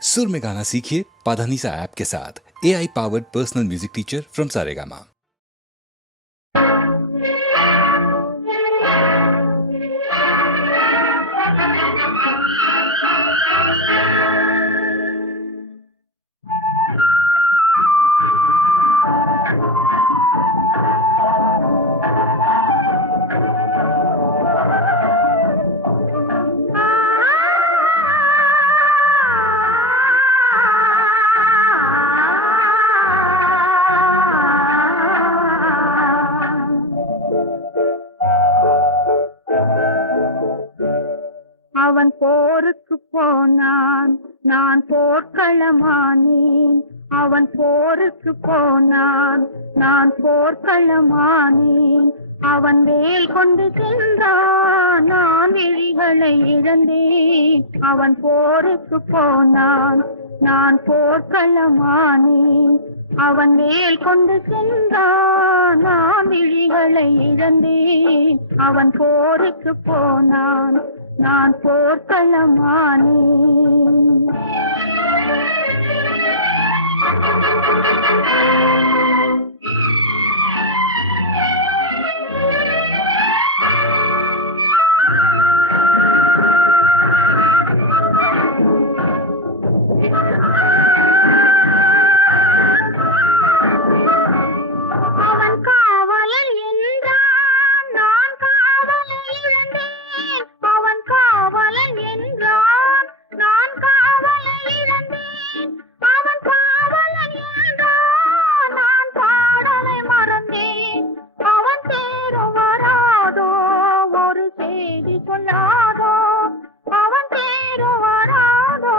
सुर में गाना सीखिए पाधानीसा ऐप के साथ। AI powered personal music teacher from Saregama. அவன் போருக்கு போனான், நான் போர்க்களமானேன். அவன் போருக்கு போனான், நான் போர்க்களமானேன். அவன் வேல் கொண்டு சென்றான், நான் விழிகளை இழந்தேன். அவன் போருக்கு போனான், நான் போர்க்களமானேன். அவன் வேல் கொண்டு சென்றான், நான் விழிகளை இழந்தேன். அவன் போருக்கு போனான், நான் போர்க்களமானேன். அவன் காவலன் என்றான், நான் காவலை இழந்தேன். அவன் காவலன் என்றான், நான் காவலை இழந்தேன். அவன் காவலன் என்றான், நான் பாடலை மறந்தேன். அவன் தேரும் வராதோ, ஒரு செய்தி சொல்லாதோ. அவன் தேரும் வராதோ,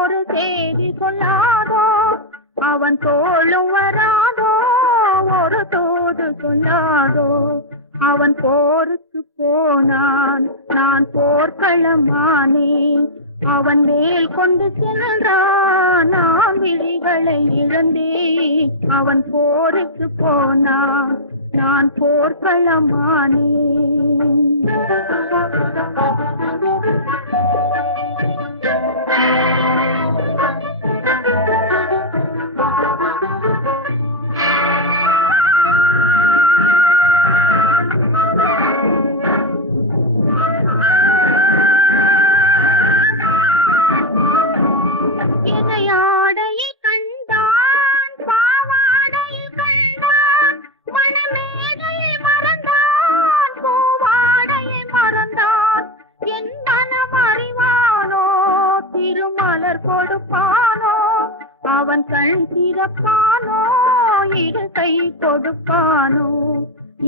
ஒரு செய்தி சொல்லாதோ. அவன் தோளும் வராதோ, ஒரு தூது சொல்லாதோ. அவன் போருக்கு போனான், நான் போர்க்களமானேன். அவன் வேல் கொண்டு சென்றான், நான் விழிகளை இழந்தேன். அவன் போருக்கு போனான், நான் போர்க்களமானேன். இணையாடையில் கண்டான், பாவாடையில் கண்டான். மணமேடையில் மறந்தான், பூவாடையில் மறந்தான். என் மனம் அறிவானோ, திருமலர் கொடுப்பானோ. அவன் கண் திறப்பானோ, இரு கை கொடுப்பானோ.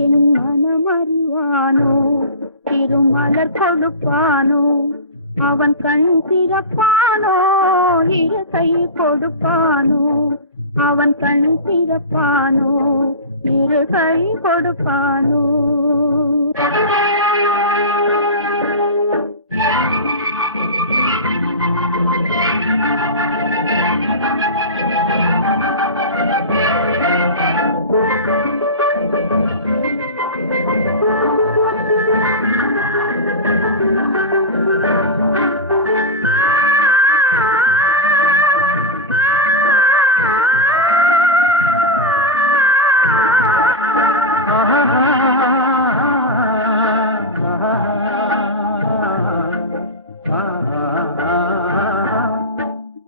என் மனம் அறிவானோ, திருமலர் கொடுப்பானோ. அவன் கண் திறப்பானோ, இரு கை கொடுப்பானோ. அவன் கண் திறப்பானோ, இரு கை கொடுப்பானோ.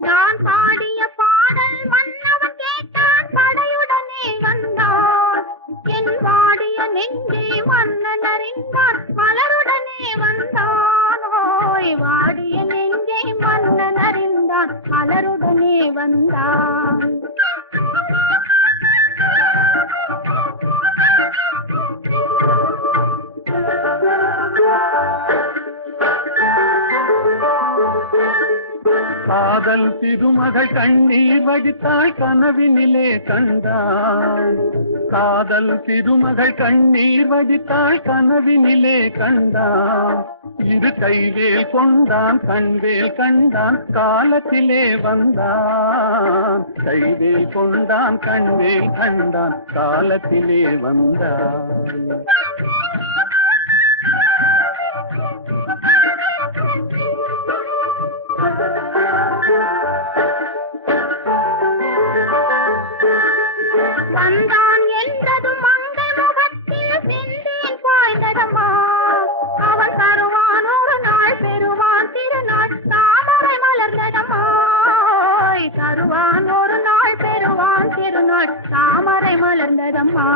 நான் பாடிய பாடல் மன்னவன் கேட்டான், படையுடனே வந்தான். என் வாடிய நெஞ்சை மன்னன் அறிந்தான், மலருடனே வந்தான். ஓய், வாடிய நெஞ்சை மன்னன் அறிந்தான், மலருடனே வந்தான். காதல் திருமகள் கண்ணீர் வடித்தாள், கனவினிலே கண்டான். காதல் திருமகள் கண்ணீர் வடித்தாள், கனவினிலே கண்டான். இரு கைவேல் கொண்டான், கண்வேல் கண்டான், காலத்திலே வந்தான். கைவேல் கொண்டான், கண்வேல் கண்டான், காலத்திலே வந்தான். மலர்ந்ததம்மா தருவான் ஒரு நாள் பெறுவான் திருநாள் தாமரை மலர்ந்ததம்மா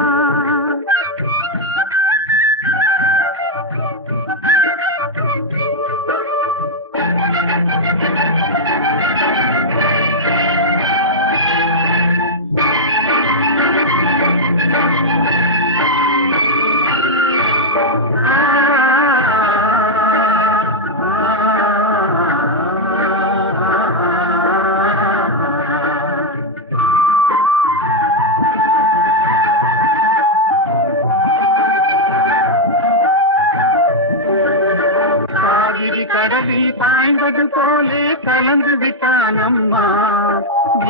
கடலில் பாய்ந்தது போலே கலந்து விட்டான் அம்மா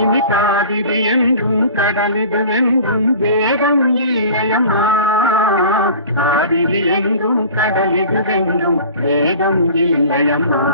இனி காவிரி என்றும் கடலிது என்றும் வேதம் இல்லையம்மா காவிரி என்றும் கடலிது என்றும் வேதம் இல்லையம்மா